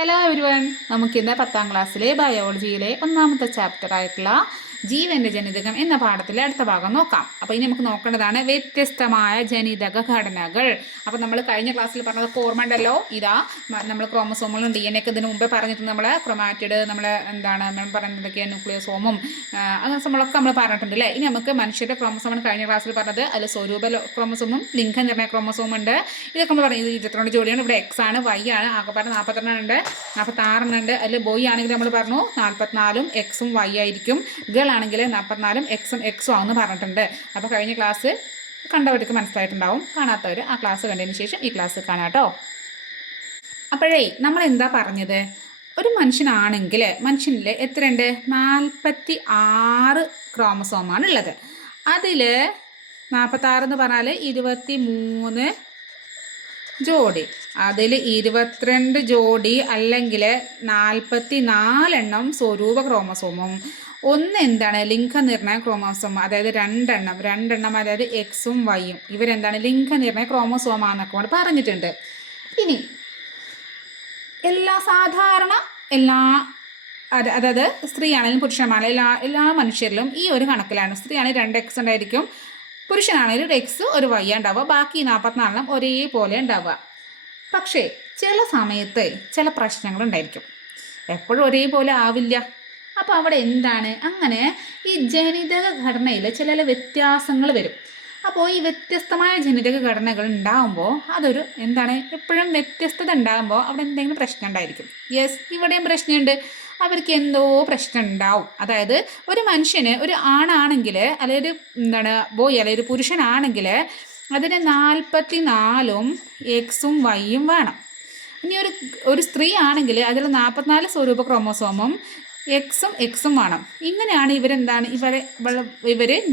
Hello everyone, നമുക്കിന്ന് 10ാം ക്ലാസ്സിലെ ബയോളജിയിലെ ഒന്നാമത്തെ ചാപ്റ്റർ ആയിട്ടുള്ള ജീവന്റെ ജനിതകം എന്ന പാഠത്തിലെ അടുത്ത ഭാഗം നോക്കാം. അപ്പോൾ ഇനി നമുക്ക് നോക്കേണ്ടതാണ് വ്യത്യസ്തമായ ജനിതക ഘടനകൾ. അപ്പോൾ നമ്മൾ കഴിഞ്ഞ ക്ലാസ്സിൽ പറഞ്ഞത് ഓർമ്മ ഉണ്ടല്ലോ. ഇതാ നമ്മൾ ക്രോമസോമുകളും DNA ഒക്കെ ഇതിന് മുമ്പേ പറഞ്ഞിട്ട് നമ്മൾ ക്രൊമാറ്റിഡ് നമ്മൾ പറഞ്ഞതൊക്കെ ന്യൂക്ലിയോസോമും അങ്ങനെ നമ്മളൊക്കെ നമ്മൾ പറഞ്ഞിട്ടുണ്ട് അല്ലേ. ഇനി നമുക്ക് മനുഷ്യരുടെ ക്രോമസോമാണ് കഴിഞ്ഞ ക്ലാസ്സിൽ പറഞ്ഞത്. അതിൽ സ്വരൂപ ക്രോമസോമും ലിംഗനിർണ്ണയ ക്രോമസോമും ഉണ്ട്. ഇതൊക്കെ നമ്മൾ പറഞ്ഞു. ഇത് 22 ജോഡിയാണ്. ഇവിടെ X ആണ്, Y ആണ്. ആകെ പറഞ്ഞ 42 ഉണ്ട്, 46 ഉണ്ട്. അതിൽ ബോയ് ആണെങ്കിൽ നമ്മൾ പറഞ്ഞു 44ഉം X ഉം Y ആയിരിക്കും. ഗേൾ ആണെങ്കിൽ 44ഉം X ഉം ആണെന്ന് പറഞ്ഞിട്ടുണ്ട്. അപ്പോൾ കഴിഞ്ഞ ക്ലാസ് കണ്ടവർക്ക് മനസ്സിലായിട്ടുണ്ടാവും. കാണാത്തവർ ആ ക്ലാസ് കണ്ടതിന് ശേഷം ഈ ക്ലാസ് കാണാം കേട്ടോ. അപ്പോഴേ നമ്മൾ എന്താ പറഞ്ഞത്, ഒരു മനുഷ്യനാണെങ്കിൽ മനുഷ്യനിൽ എത്രയുണ്ട്? 46 ക്രോമസോമാണ് ഉള്ളത്. അതിൽ 46 എന്ന് പറഞ്ഞാൽ 23 ജോഡി, അതിൽ 22 ജോഡി അല്ലെങ്കിൽ 44 എണ്ണം സ്വരൂപ ക്രോമസോമും എന്താണ് ലിംഗനിർണ്ണയ ക്രോമസോം, അതായത് രണ്ടെണ്ണം അതായത് X ഉം Y ഉം ഇവരെന്താണ് ലിംഗനിർണ്ണയ ക്രോമസോമാന്നൊക്കെ കൊണ്ട് പറഞ്ഞിട്ടുണ്ട്. ഇനി അതായത് സ്ത്രീ ആണെങ്കിലും പുരുഷന്മാരാണെങ്കിലും എല്ലാ മനുഷ്യരിലും ഈ ഒരു കണക്കിലാണ്. സ്ത്രീ ആണെങ്കിൽ 2 X ഉണ്ടായിരിക്കും, പുരുഷനാണെങ്കിൽ ഒരു X ഒരു Y ഉണ്ടാവുക, ബാക്കി 44 ഒരേപോലെ ഉണ്ടാവുക. പക്ഷേ ചില സമയത്ത് ചില പ്രശ്നങ്ങളുണ്ടായിരിക്കും, എപ്പോഴും ഒരേപോലെ ആവില്ല. അപ്പോൾ അവിടെ എന്താണ്, അങ്ങനെ ഈ ജനിതക ഘടനയിൽ ചില വ്യത്യാസങ്ങൾ വരും. അപ്പോൾ ഈ വ്യത്യസ്തമായ ജനിതക ഘടനകൾ ഉണ്ടാകുമ്പോൾ അതൊരു എന്താണ്, എപ്പോഴും വ്യത്യസ്തത ഉണ്ടാകുമ്പോൾ അവിടെ എന്തെങ്കിലും പ്രശ്നം ഉണ്ടായിരിക്കും. യെസ്, ഇവിടെയും പ്രശ്നമുണ്ട്. അവർക്ക് എന്തോ പ്രശ്നം ഉണ്ടാവും. അതായത് ഒരു മനുഷ്യന് ഒരു ആണാണെങ്കിൽ അല്ലെങ്കിൽ എന്താണ് ബോയ് അല്ലെങ്കിൽ ഒരു പുരുഷനാണെങ്കിൽ അതിന് 44ഉം X ഉം Y ഉം വേണം. ഇനി ഒരു സ്ത്രീ ആണെങ്കിൽ അതിൽ 44 സ്വരൂപ ക്രോമസോമും X ഉം വേണം. ഇങ്ങനെയാണ് ഇവർ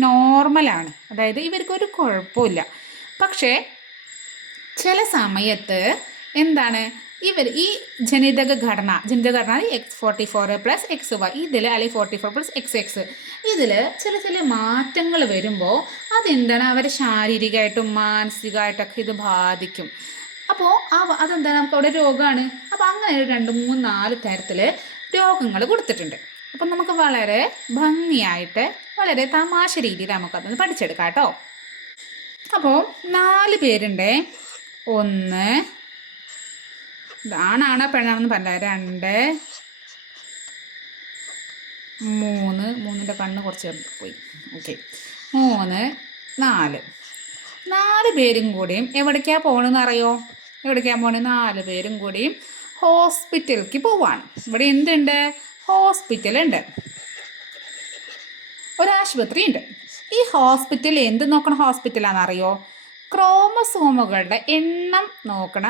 നോർമലാണ്, അതായത് ഇവർക്കൊരു കുഴപ്പമില്ല. പക്ഷേ ചില സമയത്ത് എന്താണ്, ഈ ജനിതക ഘടന X44 + XY ഇതിൽ അല്ലെങ്കിൽ 44 + XX ഇതിൽ ചില മാറ്റങ്ങൾ വരുമ്പോൾ അതെന്താണ് അവരെ ശാരീരികമായിട്ടും മാനസികമായിട്ടൊക്കെ ഇത് ബാധിക്കും. അപ്പോൾ അതെന്താണ്, നമുക്ക് അവിടെ രോഗമാണ്. അപ്പോൾ അങ്ങനെ 2, 3, 4 തരത്തിൽ രോഗങ്ങൾ കൊടുത്തിട്ടുണ്ട്. അപ്പം നമുക്ക് വളരെ ഭംഗിയായിട്ട് വളരെ തമാശ രീതിയിൽ നമുക്കതൊന്ന് പഠിച്ചെടുക്കാം കേട്ടോ. അപ്പോൾ 4 പേരുണ്ട്. 1 ആണാണോ പെണ്ണാണെന്ന് പറഞ്ഞില്ല. 2, 3 3ൻ്റെ കണ്ണ് കുറച്ച് പോയി. ഓക്കെ, 3, 4 പേരും കൂടിയും എവിടേക്കാണ് പോകണമെന്ന് അറിയോ? എവിടേക്കാണ് പോകണത്? 4 പേരും കൂടിയും ഹോസ്പിറ്റലിലേക്ക് പോവാണ്. ഇവിടെ എന്തുണ്ട്? ഹോസ്പിറ്റലുണ്ട്, ഒരാശുപത്രി ഉണ്ട്. ഈ ഹോസ്പിറ്റൽ എന്ത് നോക്കണ ഹോസ്പിറ്റലാണെന്നറിയോ? ക്രോമസോമുകളുടെ എണ്ണം നോക്കണ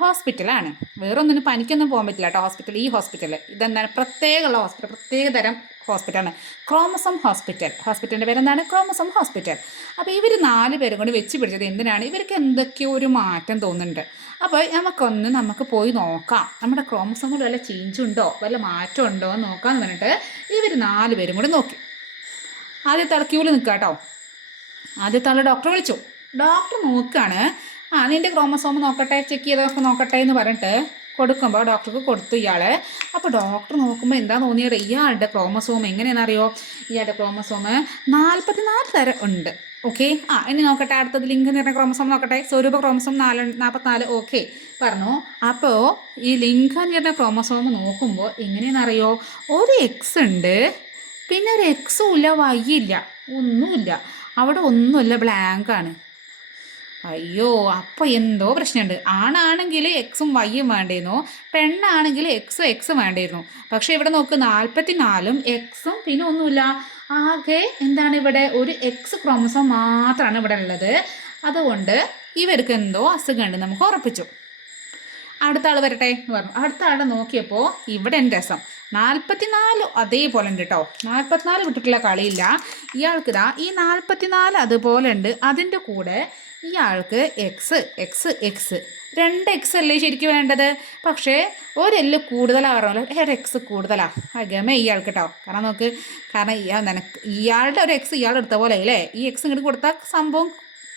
ഹോസ്പിറ്റലാണ്. വേറൊന്നിനും പനിക്കൊന്നും പോകാൻ പറ്റില്ല കേട്ടോ. ഈ ഹോസ്പിറ്റൽ ഇതെന്താണ്, പ്രത്യേകമുള്ള ഹോസ്പിറ്റൽ, പ്രത്യേക തരം ഹോസ്പിറ്റലാണ് ക്രോമസോം ഹോസ്പിറ്റൽ. ഹോസ്പിറ്റലിൻ്റെ പേരെന്താണ്? Chromosome hospital. അപ്പോൾ ഇവർ 4 പേരും കൊണ്ട് വെച്ച് പിടിച്ചത് എന്തിനാണ്? ഇവർക്ക് എന്തൊക്കെയോ ഒരു മാറ്റം തോന്നുന്നുണ്ട്. അപ്പോൾ നമുക്ക് പോയി നോക്കാം, നമ്മുടെ ക്രോമസോമിൽ വല്ല ചേഞ്ച് ഉണ്ടോ, വല്ല മാറ്റം ഉണ്ടോ എന്ന് നോക്കാമെന്ന് പറഞ്ഞിട്ട് ഇവർ 4 പേരും കൂടി നോക്കി. ആദ്യത്തെ ആൾ ക്യൂവിൽ നിൽക്കുക കേട്ടോ. ആദ്യത്തെ ആൾ ഡോക്ടറെ വിളിച്ചു. ഡോക്ടർ നോക്കുകയാണ്. നിൻ്റെ ക്രോമസോം നോക്കട്ടെ, ചെക്ക് ചെയ്തൊക്കെ നോക്കട്ടെ എന്ന് പറഞ്ഞിട്ട് കൊടുക്കുമ്പോൾ ഡോക്ടർക്ക് കൊടുത്തു ഇയാളെ. അപ്പോൾ ഡോക്ടർ നോക്കുമ്പോൾ എന്താ തോന്നിയത്, ഇയാളുടെ ക്രോമസോം എങ്ങനെയാണെന്നറിയോ? ഇയാളുടെ ക്രോമസോം 44 തരം ഉണ്ട്. ഓക്കെ, ഇനി നോക്കട്ടെ, അടുത്തത് ലിംഗനിർണ്ണയ ക്രോമസോം നോക്കട്ടെ. സ്വരൂപ ക്രോമസോം 44. ഓക്കെ പറഞ്ഞു. അപ്പോൾ ഈ ലിംഗനിർണ്ണയ ക്രോമസോം നോക്കുമ്പോൾ എങ്ങനെയാണെന്നറിയോ? ഒരു X ഉണ്ട്, പിന്നെ ഒരു X ഇല്ല, Y ഇല്ല, ഒന്നുമില്ല. അവിടെ ഒന്നുമില്ല, ബ്ലാങ്കാണ്. അയ്യോ, അപ്പോൾ എന്തോ പ്രശ്നമുണ്ട്. ആണാണെങ്കിൽ X ഉം Y ഉം വേണ്ടിയിരുന്നു, പെണ്ണാണെങ്കിൽ X വേണ്ടിയിരുന്നു. പക്ഷേ ഇവിടെ നോക്ക്, 44ഉം X ഉം പിന്നെ ഒന്നുമില്ല. ആകെ എന്താണ്, ഇവിടെ ഒരു X ക്രോമസോം മാത്രമാണ് ഇവിടെ ഉള്ളത്. അതുകൊണ്ട് ഇവർക്ക് എന്തോ അസുഖമുണ്ട് നമുക്ക് ഉറപ്പിച്ചു. അടുത്ത ആൾ വരട്ടെ എന്ന് പറഞ്ഞു. അടുത്ത ആളെ നോക്കിയപ്പോൾ ഇവിടെ എൻ്റെ രസം 44 അതേപോലെ ഉണ്ട് കേട്ടോ. 44 വിട്ടിട്ടുള്ള കളിയില്ല ഇയാൾക്ക്. ഈ 44 അതുപോലെ ഉണ്ട്. അതിൻ്റെ കൂടെ ഇയാൾക്ക് X 2X അല്ലേ ശരിക്കും വേണ്ടത്. പക്ഷേ ഒരെല്ല് കൂടുതലാണ് പറഞ്ഞല്ലോ, X കൂടുതലാണ്. ഗമ ഇയാൾക്ക് കേട്ടോ. കാരണം കാരണം ഇയാളുടെ ഒരു X ഇയാൾ എടുത്ത പോലെ അല്ലേ, ഈ X ഇങ്ങോട്ട് കൊടുത്താൽ സംഭവം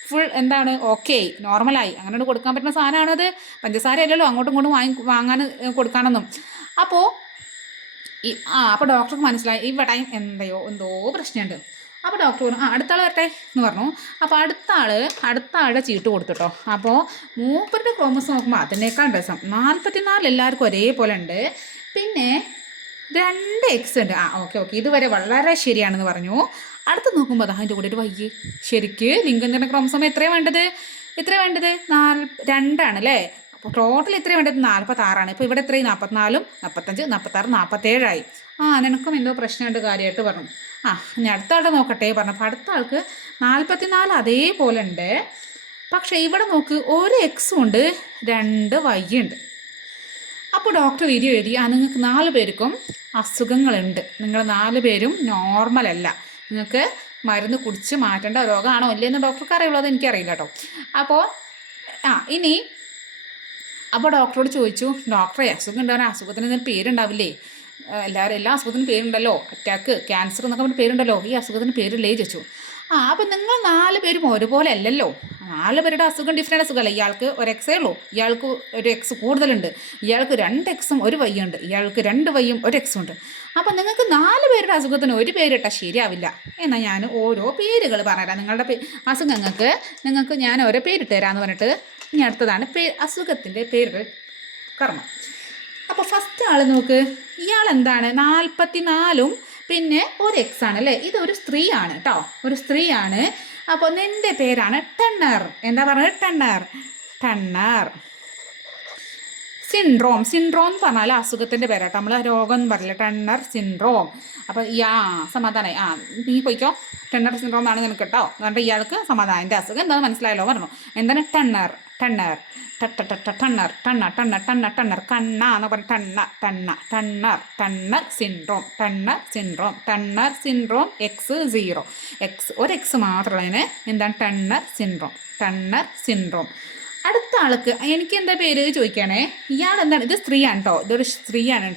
ഫുൾ എന്താണ് ഓക്കെ നോർമലായി അങ്ങനെ കൊടുക്കാൻ പറ്റുന്ന സാധനമാണത്. പഞ്ചസാര അല്ലല്ലോ അങ്ങോട്ടും ഇങ്ങോട്ടും വാങ്ങാൻ കൊടുക്കാനൊന്നും. അപ്പോൾ അപ്പോൾ ഡോക്ടർക്ക് മനസ്സിലായി ഇവിടെ എന്തോ പ്രശ്നമുണ്ട്. അപ്പോൾ ഡോക്ടർ പറഞ്ഞു അടുത്ത ആൾ വരട്ടെ എന്ന് പറഞ്ഞു. അപ്പോൾ അടുത്ത ആളുടെ ചീട്ട് കൊടുത്തുട്ടോ. അപ്പോൾ മൂപ്പരുടെ ക്രോമസോം നോക്കുമ്പോൾ അതിനേക്കാൾ രസം 44 എല്ലാവർക്കും ഒരേപോലെ ഉണ്ട്. പിന്നെ 2 എക്സ് ഉണ്ട്. ഓക്കെ ഇതുവരെ വളരെ ശരിയാണെന്ന് പറഞ്ഞു. അടുത്ത് നോക്കുമ്പോൾ അതിൻ്റെ കൂടെ ഒരു വയ്യ് ശരിക്ക് ലിംഗത്തിൻ്റെ ക്രോമസോം എത്രയാണ് വേണ്ടത് 2 ആണ് അല്ലേ. അപ്പോൾ ടോട്ടൽ എത്രയാണ് വേണ്ടത് 46ആണ്. ഇപ്പോൾ ഇവിടെ എത്രയും 44, 45, 46, 47ആയി. നിനക്കും എന്തോ പ്രശ്നമുണ്ട് കാര്യമായിട്ട് പറഞ്ഞു. ഇനി അടുത്ത ആളുടെ നോക്കട്ടെ പറഞ്ഞപ്പോൾ അടുത്ത ആൾക്ക് 44 അതേപോലെ ഉണ്ട്. പക്ഷേ ഇവിടെ നോക്ക് ഒരു എക്സും ഉണ്ട് 2 വൈ ഉണ്ട്. അപ്പോൾ ഡോക്ടർ വീഡിയോ എഴുതി നിങ്ങൾക്ക് 4 പേർക്കും അസുഖങ്ങളുണ്ട്. നിങ്ങൾ 4 പേരും നോർമലല്ല. നിങ്ങൾക്ക് മരുന്ന് കുടിച്ച് മാറ്റേണ്ട രോഗമാണോ ഇല്ലയെന്ന് ഡോക്ടർക്ക് അറിയുള്ളൂ, അത് എനിക്കറിയില്ല കേട്ടോ. അപ്പോൾ ഡോക്ടറോട് ചോദിച്ചു ഡോക്ടറെ അസുഖം ഉണ്ടാവാൻ അസുഖത്തിന് എന്തെങ്കിലും പേരുണ്ടാവില്ലേ? എല്ലാ അസുഖത്തിനും പേരുണ്ടല്ലോ, അറ്റാക്ക് ക്യാൻസർ എന്നൊക്കെ പറഞ്ഞ പേരുണ്ടല്ലോ, ഈ അസുഖത്തിന് പേരില്ലേ ചോദിച്ചു. അപ്പോൾ നിങ്ങൾ 4 പേരും ഒരുപോലെ അല്ലല്ലോ. 4 പേരുടെ അസുഖം ഡിഫറെൻ്റ് അസുഖമല്ല. ഇയാൾക്ക് ഒരു എക്സേ ഉള്ളൂ, ഇയാൾക്ക് ഒരു എക്സ് കൂടുതലുണ്ട്, ഇയാൾക്ക് 2 എക്സും ഒരു വൈ ഉണ്ട്, ഇയാൾക്ക് 2 വൈയും ഒരു എക്സും ഉണ്ട്. അപ്പം നിങ്ങൾക്ക് 4 പേരുടെ അസുഖത്തിന് ഒരു പേരിട്ടാൽ ശരിയാവില്ല. എന്നാൽ ഞാൻ ഓരോ പേരുകൾ പറഞ്ഞുതരാം. നിങ്ങളുടെ നിങ്ങൾക്ക് ഞാൻ ഓരോ പേരിട്ട് തരാമെന്ന് പറഞ്ഞിട്ട് ഇനി അടുത്തതാണ് അസുഖത്തിൻ്റെ പേരുകൾ കർമ്മം. അപ്പോൾ ഫസ്റ്റ് ആൾ നോക്ക്, ഇയാൾ എന്താണ് 44ഉം പിന്നെ ഒരു എക്സ് ആണ് അല്ലേ. ഇതൊരു സ്ത്രീയാണ് കേട്ടോ, ഒരു സ്ത്രീയാണ്. അപ്പോൾ നിൻ്റെ പേരാണ് ടണ്ണർ. എന്താ പറയുക? ടണ്ണർ സിൻഡ്രോം എന്ന് പറഞ്ഞാൽ അസുഖത്തിൻ്റെ പേരാട്ടോ, നമ്മൾ രോഗം എന്ന് പറയില്ല, ടണ്ണർ സിൻഡ്രോം. അപ്പോൾ സമാധാനമായി നീ പോയിക്കോ, ടണ്ണർ സിൻഡ്രോം ആണ് നിനക്ക് കേട്ടോ. എന്നിട്ട് ഇയാൾക്ക് സമാധാനം, എൻ്റെ അസുഖം എന്താണെന്ന് മനസ്സിലായല്ലോ പറഞ്ഞു. എന്താണ് ടണ്ണർ ടണ്ണർ കണ്ണ എന്ന് പറഞ്ഞ ടണ്ണർ സിൻഡ്രോം X0 ഒരു എക്സ് മാത്രമുള്ളതിന് എന്താണ് ടണ്ണർ സിൻഡ്രോം. അടുത്ത ആൾക്ക് എനിക്ക് എന്താ പേര് ചോദിക്കുകയാണേ. ഇയാൾ എന്താണ്, ഇത് സ്ത്രീയാണ് കേട്ടോ, ഇതൊരു സ്ത്രീയാണ്.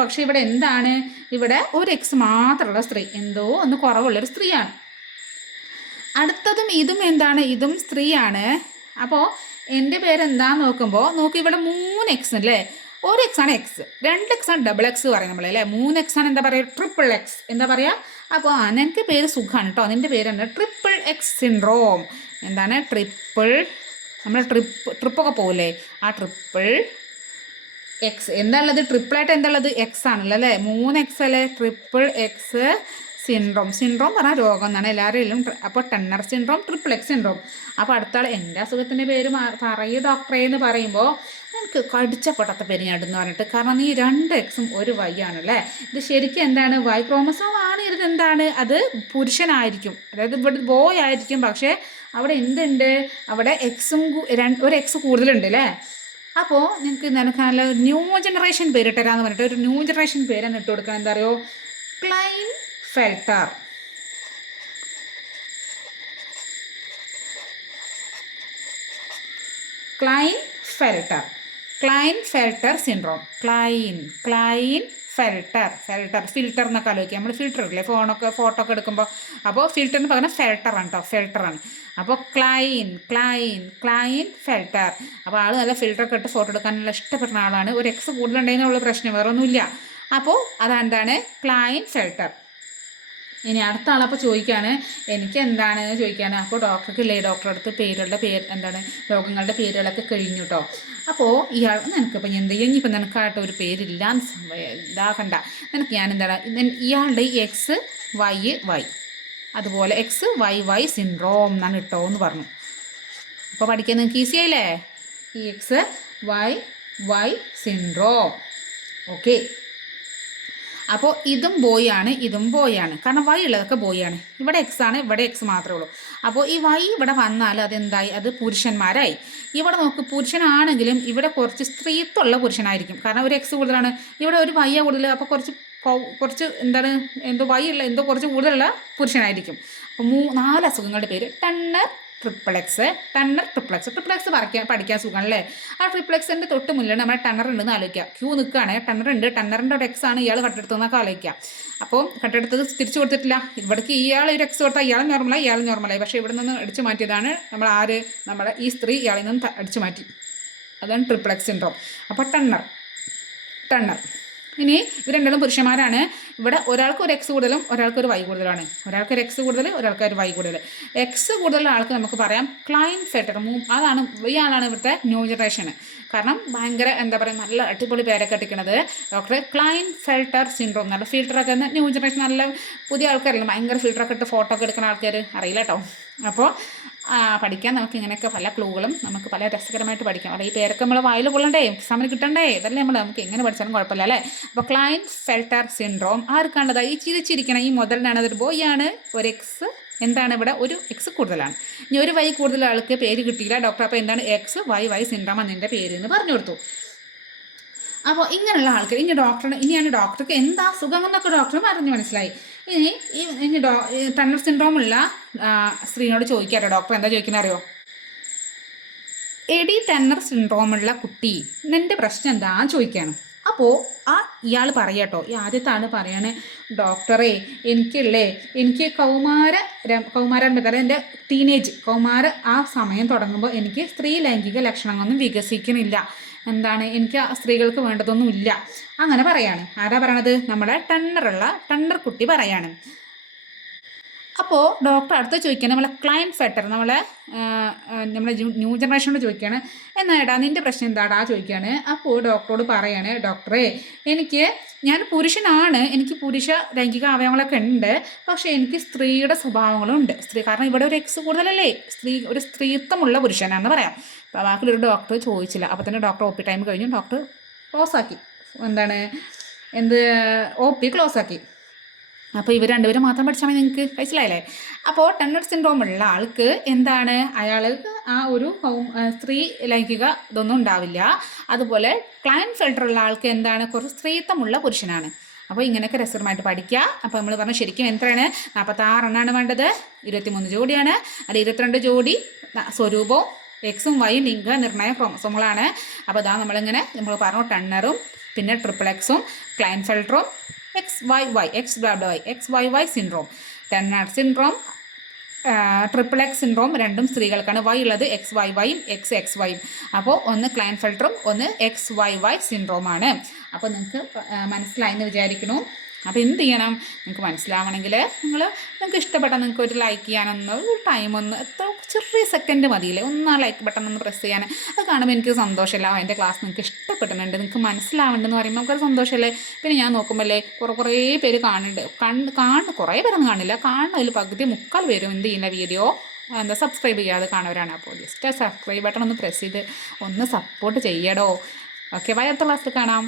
പക്ഷേ ഇവിടെ എന്താണ്, ഇവിടെ ഒരു എക്സ് മാത്രമുള്ള സ്ത്രീ, എന്തോ ഒന്ന് കുറവുള്ളൊരു സ്ത്രീയാണ്. അടുത്തതും ഇതും എന്താണ്, ഇതും സ്ത്രീയാണ്. അപ്പോൾ എൻ്റെ പേരെന്താന്ന് നോക്കുമ്പോൾ ഇവിടെ 3 എക്സ് അല്ലേ. ഒരു എക്സ് ആണ് എക്സ്, 2 എക്സ് ആണ് ഡബിൾ എക്സ് പറയും നമ്മളല്ലേ. 3 എക്സ് ആണ് എന്താ പറയുക, ട്രിപ്പിൾ എക്സ് എന്താ പറയുക. അപ്പോൾ നിനക്ക് പേര് സുഖമാണ് കേട്ടോ, നിൻ്റെ പേരെന്താ ട്രിപ്പിൾ എക്സ് സിൻഡ്രോം. എന്താണ് നമ്മൾ ട്രിപ്പൊക്കെ പോകില്ലേ, ആ ട്രിപ്പിൾ എക്സ് എന്താ ഉള്ളത്, ട്രിപ്പിളായിട്ട് എന്താ ഉള്ളത് എക്സ് ആണല്ലോ അല്ലേ. 3 എക്സ് അല്ലേ, ട്രിപ്പിൾ എക്സ് സിൻഡ്രോം പറഞ്ഞാൽ രോഗം എന്നാണ് എല്ലാവരും. അപ്പോൾ tonner syndrome, triple X syndrome. അപ്പോൾ അടുത്താൾ എൻ്റെ അസുഖത്തിൻ്റെ പേര് പറയൂ ഡോക്ടറെ എന്ന് പറയുമ്പോൾ എനിക്ക് കടിച്ച പൊട്ടാത്ത പേര് ഞാൻ ഇടുന്നു പറഞ്ഞിട്ട്. കാരണം ഈ 2 എക്സും ഒരു വൈ ആണല്ലേ. ഇത് ശരിക്കും എന്താണ്, വൈ ക്രോമസോം ആണ്. ഇത് എന്താണ്, അത് പുരുഷനായിരിക്കും, അതായത് ഇവിടെ ബോയ് ആയിരിക്കും. പക്ഷേ അവിടെ എന്തുണ്ട്, അവിടെ ഒരു എക്സ് കൂടുതലുണ്ട് അല്ലേ. അപ്പോൾ നിനക്ക് നല്ല ന്യൂ ജനറേഷൻ പേരിട്ടരാന്ന് പറഞ്ഞിട്ട് ഒരു ന്യൂ ജനറേഷൻ പേരാണ് ഇട്ട് കൊടുക്കണം. എന്താ പറയുക, ക്ലൈൻഫെൽട്ടർ. ക്ലൈൻഫെൽട്ടർ സിൻഡ്രോം. ഫിൽട്ടർ എന്നൊക്കെ ആലോചിക്കുക, നമ്മൾ ഫിൽട്ടർ ഇല്ലേ ഫോട്ടോ ഒക്കെ എടുക്കുമ്പോൾ. അപ്പോൾ ഫിൽറ്ററിന് പകരം ഫെൽട്ടറാണ് കേട്ടോ, ഫെൽട്ടറാണ്. അപ്പോൾ ക്ലൈൻഫെൽട്ടർ. അപ്പോൾ ആൾ നല്ല ഫിൽറ്ററൊക്കെ ഇട്ട് ഫോട്ടോ എടുക്കാൻ നല്ല ഇഷ്ടപ്പെടുന്ന ആളാണ്. ഒരു എക്സ് കൂടുതലുണ്ടെന്നുള്ള പ്രശ്നം, വേറെ ഒന്നുമില്ല. അപ്പോൾ അതെന്താണ് ക്ലൈൻഫെൽട്ടർ. ഇനി അടുത്ത ആളപ്പോൾ ചോദിക്കുകയാണ് എനിക്ക് എന്താണ് ചോദിക്കുകയാണ്. അപ്പോൾ ഡോക്ടറുടെ അടുത്ത് എന്താണ് രോഗങ്ങളുടെ പേരുകളൊക്കെ കഴിഞ്ഞു കേട്ടോ. അപ്പോൾ നിനക്കിപ്പോൾ ഇനിയിപ്പോൾ നിനക്കായിട്ട് ഒരു പേരില്ലാന്ന് ഇതാക്കണ്ട. ഞാൻ എന്താണ് ഇയാളുടെ എക്സ് വൈ അതുപോലെ XYY സിൻഡ്രോം എന്നാണ് ഇട്ടോ എന്ന് പറഞ്ഞു. അപ്പോൾ പഠിക്കാൻ നിങ്ങൾക്ക് ഈസി ആയില്ലേ, ഈ XYY സിൻഡ്രോം. ഓക്കെ, അപ്പോൾ ഇതും ബോയാണ്, കാരണം വൈ ഉള്ളതൊക്കെ ബോയാണ്. ഇവിടെ എക്സ് ആണ്, ഇവിടെ എക്സ് മാത്രമേ ഉള്ളൂ. അപ്പോൾ ഈ വൈ ഇവിടെ വന്നാൽ അതെന്തായി, അത് പുരുഷന്മാരായി. ഇവിടെ നോക്ക്, പുരുഷനാണെങ്കിലും ഇവിടെ കുറച്ച് സ്ത്രീത്വമുള്ള പുരുഷനായിരിക്കും, കാരണം ഒരു എക്സ് കൂടുതലാണ്. ഇവിടെ ഒരു വൈ കൂടുതൽ, അപ്പോൾ കുറച്ച് എന്താണ് എന്തോ കുറച്ച് കൂടുതലുള്ള പുരുഷനായിരിക്കും. അപ്പോൾ 4 അസുഖങ്ങളുടെ പേര് tonner triple X. Triple X പഠിക്കാൻ സുഖമാണല്ലേ. ആ ട്രിപ്പിൾ എക്സിൻ്റെ തൊട്ട് മുന്നിൽ നമ്മുടെ ടണ്ണർ ഉണ്ടെന്ന് ആലോചിക്കുക. ക്യൂ നിൽക്കുകയാണ്, ടണ്ണർ ഉണ്ട്, ടണ്ണറിൻ്റെ ഒരു എക്സ് ആണ് ഇയാൾ കട്ടെടുത്തതെന്നൊക്കെ ആലോചിക്കുക. അപ്പോൾ കട്ടെടുത്തത് തിരിച്ചു കൊടുത്തിട്ടില്ല. ഇവിടേക്ക് ഇയാൾ ഒരു എക്സ് കൊടുത്താൽ ഇയാളും നോർമലായി, ഇയാളും നോർമലായി. പക്ഷേ ഇവിടെ നിന്ന് അടിച്ചു മാറ്റിയതാണ് നമ്മുടെ ഈ സ്ത്രീ ഇയാളിൽ നിന്ന് അടിച്ചു മാറ്റി. അതാണ് ട്രിപ്പിൾ എക്സ് സിൻഡ്രോം. അപ്പോൾ ടണ്ണർ. ഇനി ഇത് രണ്ടും പുരുഷന്മാരാണ്. ഇവിടെ ഒരാൾക്ക് ഒരു എക്സ് കൂടുതലും ഒരാൾക്ക് ഒരു വൈ കൂടുതലാണ്. ഒരാൾക്ക് ഒരു എക്സ് കൂടുതൽ ഒരാൾക്ക് ഒരു വൈ കൂടുതൽ. എക്സ് കൂടുതലുള്ള ആൾക്ക് നമുക്ക് പറയാം ക്ലൈൻഫെൽട്ടർ. അതാണ് ഇയാളാണ് ഇവിടുത്തെ ന്യൂ ജനറേഷൻ. കാരണം ഭയങ്കര എന്താ പറയുക, നല്ല അടിപൊളി പേരൊക്കെ ഇട്ടിരിക്കുന്നത് ഡോക്ടർ ക്ലൈൻഫെൽട്ടർ സിൻഡ്രോം. നല്ല ഫിൽറ്ററൊക്കെ ന്യൂ ജനറേഷൻ, നല്ല പുതിയ ആൾക്കാരല്ല, ഭയങ്കര ഫിൽറ്ററൊക്കെ ഇട്ട് ഫോട്ടോ ഒക്കെ എടുക്കുന്ന ആൾക്കാർ അറിയില്ല കേട്ടോ. അപ്പോൾ പഠിക്കാൻ നമുക്ക് ഇങ്ങനെയൊക്കെ പല ക്ലൂകളും നമുക്ക് പല രസകരമായിട്ട് പഠിക്കാം. അല്ല ഈ പേരൊക്കെ നമ്മൾ വായിൽ കൊള്ളണ്ടേ, എക്സാമിന് കിട്ടണ്ടേ, ഇതല്ലേ നമുക്ക് എങ്ങനെ പഠിച്ചാലും കുഴപ്പമില്ല അല്ലേ. അപ്പോൾ ക്ലൈൻഫെൽട്ടർ സിൻഡ്രോം ആർക്കാണ്ടതാ ഈ ചിരിച്ചിരിക്കണം ഈ മുതലിനാണ്. അതൊരു ബോയ് ആണ്. ഒരു എക്സ് എന്താണ് ഇവിടെ ഒരു എക്സ് കൂടുതലാണ്. ഇനി ഒരു വൈ കൂടുതൽ ആൾക്ക് പേര് കിട്ടിയില്ല ഡോക്ടർ. അപ്പോൾ എന്താണ് എക്സ് വൈ സിൻഡ്രോം എന്നതിൻ്റെ പേര് എന്ന് പറഞ്ഞു കൊടുത്തു. അപ്പോൾ ഇങ്ങനെയുള്ള ആൾക്കാർ ഇനിയാണ് ഡോക്ടർക്ക് എന്താ സുഖം എന്നൊക്കെ ഡോക്ടർ പറഞ്ഞ് മനസ്സിലായി. ഇനി ടണ്ണർ സിൻഡ്രോം ഉള്ള സ്ത്രീയോട് ചോദിക്കാറോ ഡോക്ടർ എന്താ ചോദിക്കുന്നത് അറിയോ? എഡി ടണ്ണർ സിൻഡ്രോം ഉള്ള കുട്ടി നിൻ്റെ പ്രശ്നം എന്താ ചോദിക്കുകയാണ്. അപ്പോൾ ഇയാൾ പറയാട്ടോ, ഈ ആദ്യത്തെ ആൾ പറയാണ്, ഡോക്ടറെ എനിക്ക് കൗമാരം എൻ്റെ ടീനേജ് കൗമാര ആ സമയം തുടങ്ങുമ്പോൾ എനിക്ക് സ്ത്രീ ലൈംഗിക ലക്ഷണങ്ങളൊന്നും വികസിക്കുന്നില്ല. എനിക്ക് സ്ത്രീകൾക്ക് വേണ്ടതൊന്നും ഇല്ല അങ്ങനെ പറയാണ്. ആരാ പറയണത്? നമ്മുടെ ടണ്ണർ കുട്ടി പറയാണ്. അപ്പോൾ ഡോക്ടർ അടുത്ത് ചോദിക്കുകയാണ്, നമ്മളെ ക്ലൈൻഫെൽട്ടർ നമ്മളെ ന്യൂ ജനറേഷനോട് ചോദിക്കുകയാണ്, എന്നാടാ നിൻ്റെ പ്രശ്നം എന്താടാ ചോദിക്കുകയാണ്. അപ്പോൾ ഡോക്ടറോട് പറയാണ്, ഡോക്ടറെ ഞാൻ പുരുഷനാണ്, എനിക്ക് പുരുഷ ലൈംഗിക അവയവങ്ങളൊക്കെ ഉണ്ട്, പക്ഷേ എനിക്ക് സ്ത്രീയുടെ സ്വഭാവങ്ങളും ഉണ്ട്. കാരണം ഇവിടെ ഒരു എക്സ് കൂടുതലല്ലേ, ഒരു സ്ത്രീത്വമുള്ള പുരുഷനാണെന്ന് പറയാം. അപ്പോൾ ബാക്കിയൊരു ഡോക്ടർ ചോദിച്ചില്ല. അപ്പോൾ തന്നെ ഡോക്ടർ OP ടൈം കഴിഞ്ഞു, ഡോക്ടർ ക്ലോസാക്കി. OP ക്ലോസാക്കി. അപ്പോൾ ഇവർ രണ്ടുപേരും മാത്രം പഠിച്ചാൽ മതി, നിങ്ങൾക്ക് മനസ്സിലായില്ലേ. അപ്പോൾ ടണ്ണർ സിൻഡ്രോം ഉള്ള ആൾക്ക് അയാൾക്ക് ആ ഒരു സ്ത്രീ ലൈംഗിക ഇതൊന്നും ഉണ്ടാവില്ല. അതുപോലെ ക്ലൈൻഫെൽട്ടർ ഉള്ള ആൾക്ക് കുറച്ച് സ്ത്രീത്വമുള്ള പുരുഷനാണ്. അപ്പോൾ ഇങ്ങനെയൊക്കെ രസകരമായിട്ട് പഠിക്കുക. അപ്പോൾ നമ്മൾ പറഞ്ഞു ശരിക്കും എത്രയാണ്? 46 എണ്ണമാണ് വേണ്ടത്. 23 ജോഡിയാണ്. അത് 22 ജോഡി സ്വരൂപവും എക്സും വൈയും ലിംഗ നിർണയ ക്രോമസോമുകളാണ്. അപ്പോൾ നമ്മൾ പറഞ്ഞു ടണ്ണറും പിന്നെ ട്രിപ്പിൾ എക്സും ക്ലൈൻഫെൽട്ടറും XYY syndrome. Tonner syndrome triple X syndrome രണ്ടും സ്ത്രീകൾക്കാണ്. വൈ ഉള്ളത് XYYയും XXYയും. അപ്പോൾ ഒന്ന് ക്ലൈൻഫെൽട്ടറും ഒന്ന് XYY സിൻഡ്രോമാണ്. അപ്പോൾ നിങ്ങൾക്ക് മനസ്സിലായെന്ന് വിചാരിക്കുന്നു. അപ്പോൾ എന്ത് ചെയ്യണം? നിങ്ങൾക്ക് മനസ്സിലാവണമെങ്കിൽ നിങ്ങൾക്ക് ഇഷ്ടപ്പെട്ടാൽ നിങ്ങൾക്ക് ഒരു ലൈക്ക് ചെയ്യാനൊന്ന് ഒരു ടൈമൊന്ന് എത്ര ചെറിയ സെക്കൻഡ് മതിയില്ലേ, ഒന്ന് ആ ലൈക്ക് ബട്ടൺ ഒന്ന് പ്രസ് ചെയ്യാൻ. അത് കാണുമ്പോൾ എനിക്ക് സന്തോഷമല്ല. എൻ്റെ ക്ലാസ് നിങ്ങൾക്ക് ഇഷ്ടപ്പെട്ടുന്നുണ്ട്, നിങ്ങൾക്ക് മനസ്സിലാവുന്നുണ്ടെന്ന് പറയുമ്പോൾ നമുക്കൊരു സന്തോഷമല്ലേ. പിന്നെ ഞാൻ നോക്കുമ്പോഴല്ലേ കുറേ പേര് കുറേ പേരൊന്നും കാണില്ല, കാണുന്നതിൽ പകുതി 3/4 പേരും എന്ത് ചെയ്യുന്ന വീഡിയോ സബ്സ്ക്രൈബ് ചെയ്യാതെ കാണുന്നവരാണ്. അപ്പോൾ ജസ്റ്റ് സബ്സ്ക്രൈബ് ബട്ടൺ ഒന്ന് പ്രസ് ചെയ്ത് ഒന്ന് സപ്പോർട്ട് ചെയ്യടോ. Okay, by. അടുത്ത ക്ലാസ്സിൽ കാണാം.